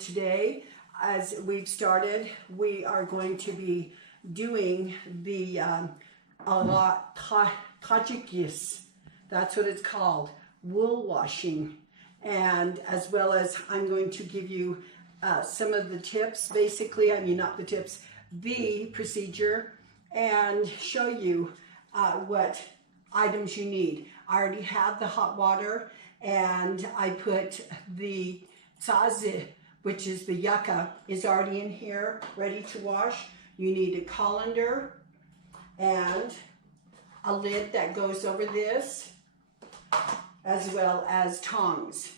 Today, as we've started, we are going to be doing the Aghaa Tajigis. That's what it's called, wool washing. And as well as I'm going to give you some of the tips, basically, I mean not the tips, the procedure, and show you what items you need. I already have the hot water, and I put the Tajigis, which is the yucca, is already in here, ready to wash. You need a colander and a lid that goes over this, as well as tongs.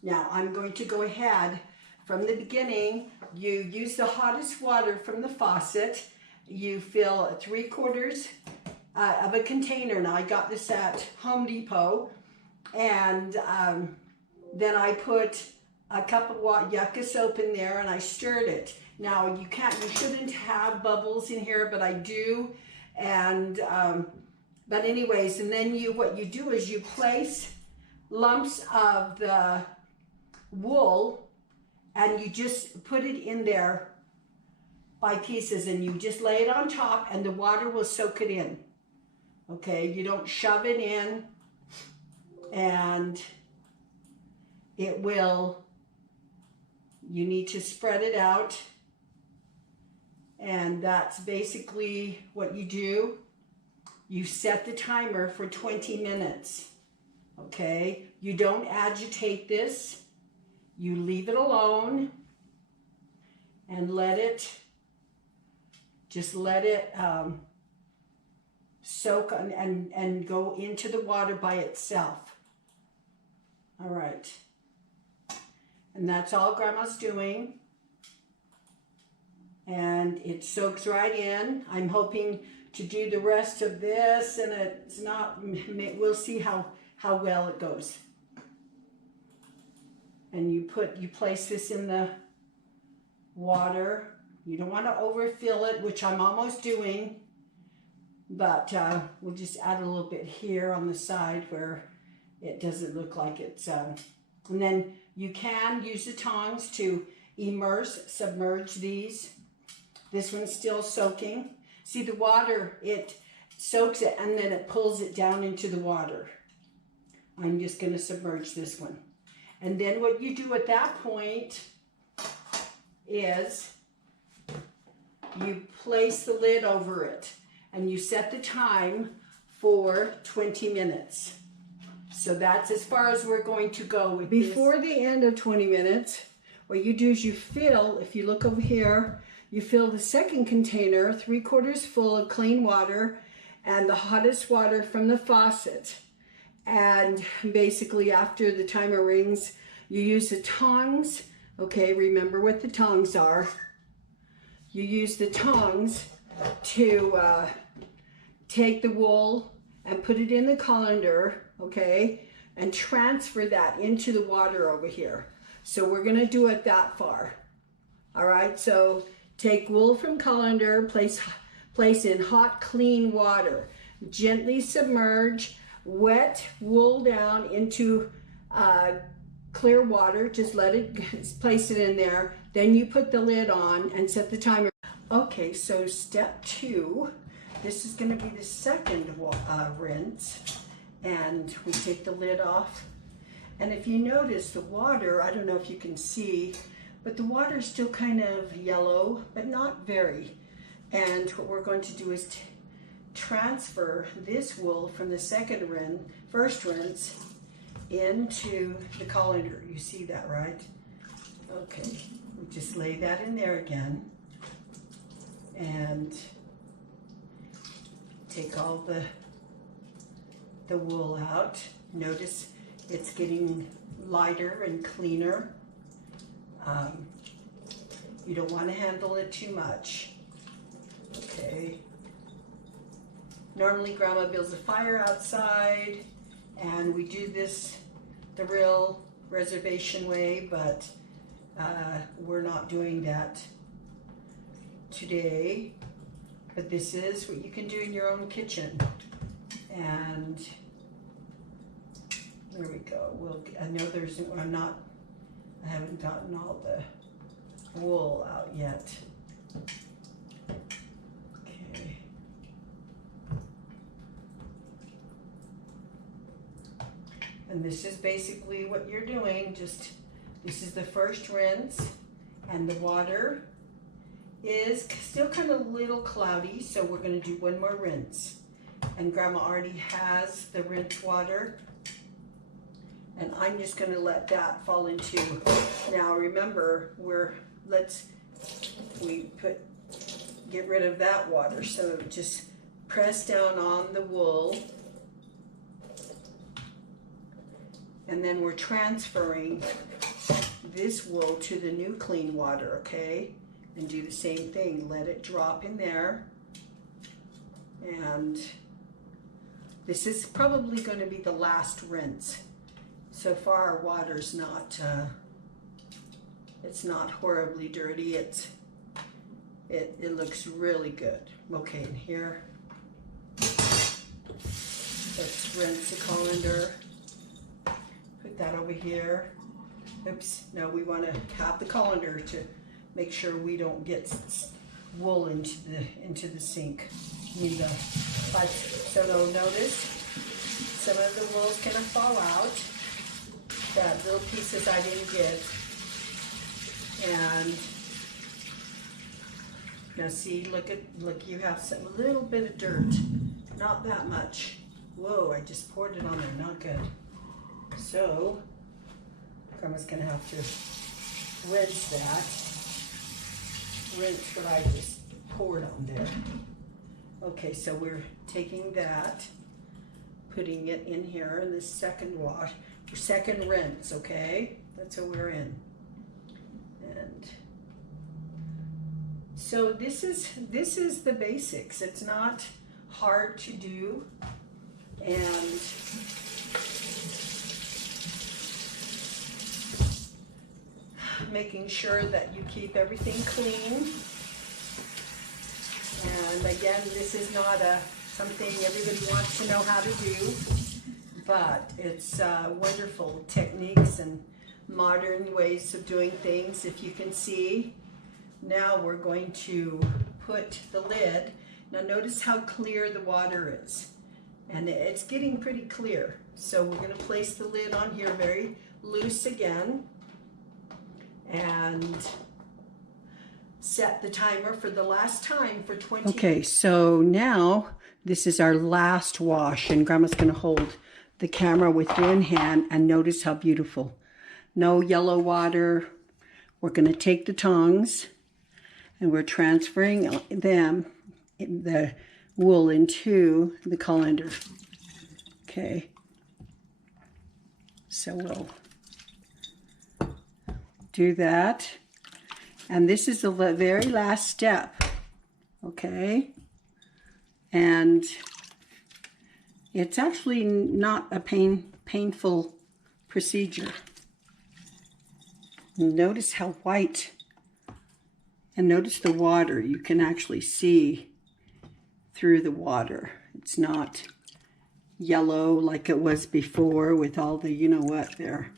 Now I'm going to go ahead from the beginning. You use the hottest water from the faucet. You fill 3/4 of a container. Now I got this at Home Depot, and then I put a cup of yucca soap in there, and I stirred it. Now you shouldn't have bubbles in here, but I do. And but anyways, and then what you do is you place lumps of the wool, and you just put it in there by pieces, and you just lay it on top, and the water will soak it in. Okay, you don't shove it in, and it will. You need to spread it out, and that's basically what you do. You set the timer for 20 minutes, okay? You don't agitate this. You leave it alone and let it soak and go into the water by itself. All right. And that's all Grandma's doing. And it soaks right in. I'm hoping to do the rest of this, and it's not, we'll see how well it goes. And you place this in the water. You don't want to overfill it, which I'm almost doing, but we'll just add a little bit here on the side where it doesn't look like it's, and then you can use the tongs to submerge these. This one's still soaking. See the water, it soaks it and then it pulls it down into the water. I'm just going to submerge this one. And then what you do at that point is you place the lid over it and you set the time for 20 minutes. So that's as far as we're going to go with Before the end of 20 minutes, what you do is you fill, if you look over here, you fill the second container 3/4 full of clean water and the hottest water from the faucet. And basically after the timer rings, you use the tongs. Okay, remember what the tongs are. You use the tongs to take the wool and put it in the colander, okay, and transfer that into the water over here. So we're going to do it that far. All right, so take wool from colander, place in hot, clean water. gently submerge wet wool down into clear water. Just let it, place it in there. Then you put the lid on and set the timer. Okay, so step 2, this is going to be the second rinse, and we take the lid off. And if you notice the water, I don't know if you can see, but the water is still kind of yellow, but not very. And what we're going to do is transfer this wool from the first rinse into the colander. You see that, right? Okay, we just lay that in there again and take all the wool out. Notice it's getting lighter and cleaner. You don't want to handle it too much. Okay. Normally Grandma builds a fire outside and we do this the real reservation way, but we're not doing that today. But this is what you can do in your own kitchen. And there we go. I know I haven't gotten all the wool out yet. Okay. And this is basically what you're doing. This is the first rinse, and the water is still kind of a little cloudy, so we're going to do one more rinse. And Grandma already has the rinse water, and I'm just going to let that fall into. Now remember, get rid of that water, so just press down on the wool, and then we're transferring this wool to the new clean water, okay? And do the same thing. Let it drop in there. And this is probably going to be the last rinse. So far our water's not, it's not horribly dirty. It looks really good. Okay, and here, let's rinse the colander. Put that over here. Oops, no, we want to cap the colander to make sure we don't get wool into the sink. So no, notice some of the wool's gonna fall out. That little pieces I didn't get. And now see, look, you have some little bit of dirt. Not that much. Whoa, I just poured it on there, not good. So Grandma's gonna have to rinse that. Rinse what I just poured on there. Okay, so we're taking that, putting it in here in this second wash, second rinse, okay? That's what we're in. And so this is the basics. It's not hard to do, and making sure that you keep everything clean. And again, this is not something everybody wants to know how to do, but it's wonderful techniques and modern ways of doing things. If you can see, now we're going to put the lid. Now notice how clear the water is, and it's getting pretty clear. So we're going to place the lid on here very loose again, and set the timer for the last time for 20 minutes. Okay, so now this is our last wash, and Grandma's going to hold the camera with one hand, and notice how beautiful. No yellow water. We're going to take the tongs and we're transferring the wool into the colander. Okay, so we'll do that. And this is the very last step, okay? And it's actually not a painful procedure. Notice how white, and notice the water. You can actually see through the water. It's not yellow like it was before with all the you know what there.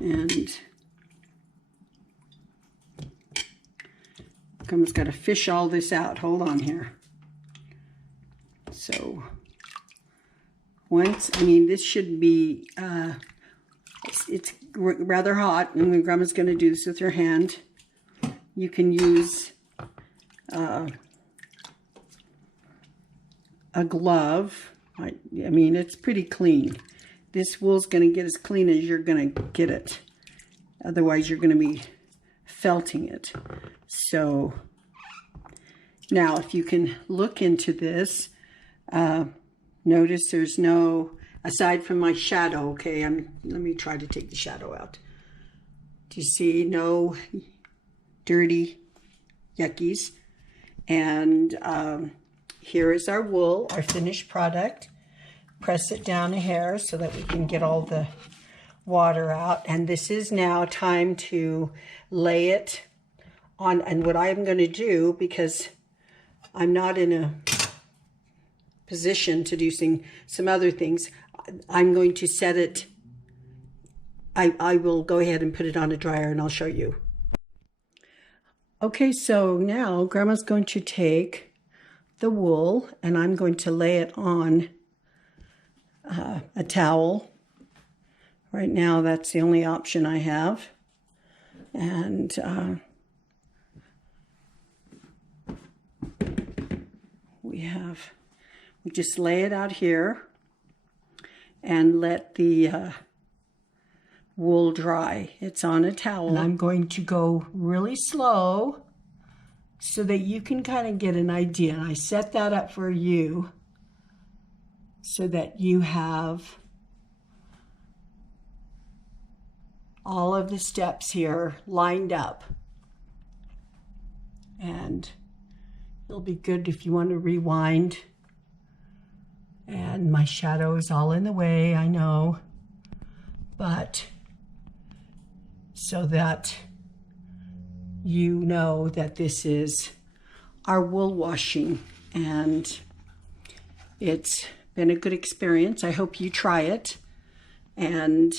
And Grandma's got to fish all this out. Hold on here. So once, I mean, this should be, it's rather hot, and when Grandma's going to do this with her hand, you can use a glove. I mean, it's pretty clean. This wool's going to get as clean as you're going to get it. Otherwise, you're going to be felting it. So now, if you can look into this, notice there's no, aside from my shadow, okay, let me try to take the shadow out. Do you see no dirty yuckies? And here is our wool, our finished product. Press it down a hair so that we can get all the water out. And this is now time to lay it on. And what I'm going to do, because I'm not in a position to do some other things, I'm going to set it, I will go ahead and put it on a dryer and I'll show you. Okay, so now Grandma's going to take the wool and I'm going to lay it on a towel. Right now that's the only option I have. And we just lay it out here and let the wool dry. It's on a towel. And I'm going to go really slow so that you can kind of get an idea. And I set that up for you so that you have all of the steps here lined up. And it'll be good if you want to rewind. And my shadow is all in the way, I know. But so that you know that this is our wool washing, and it's been a good experience. I hope you try it, and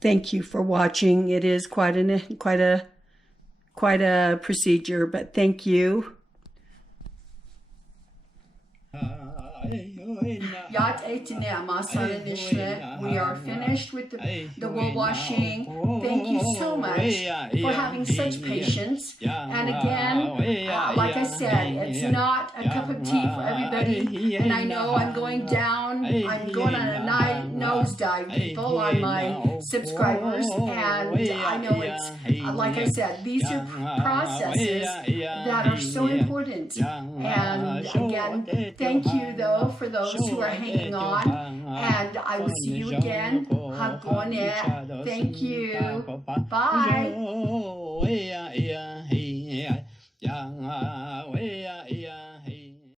thank you for watching. It is quite a procedure, but thank you. We are finished with the wool washing. Thank you so much for having such patience. And again, like I said, it's not a cup of tea for everybody. And I know I'm going down. I'm going on a nosedive, people, on my subscribers. And I know it's, like I said, these are processes that are so important. And again, thank you, though, for those who are hanging on. And I will see you again. Thank you. Bye.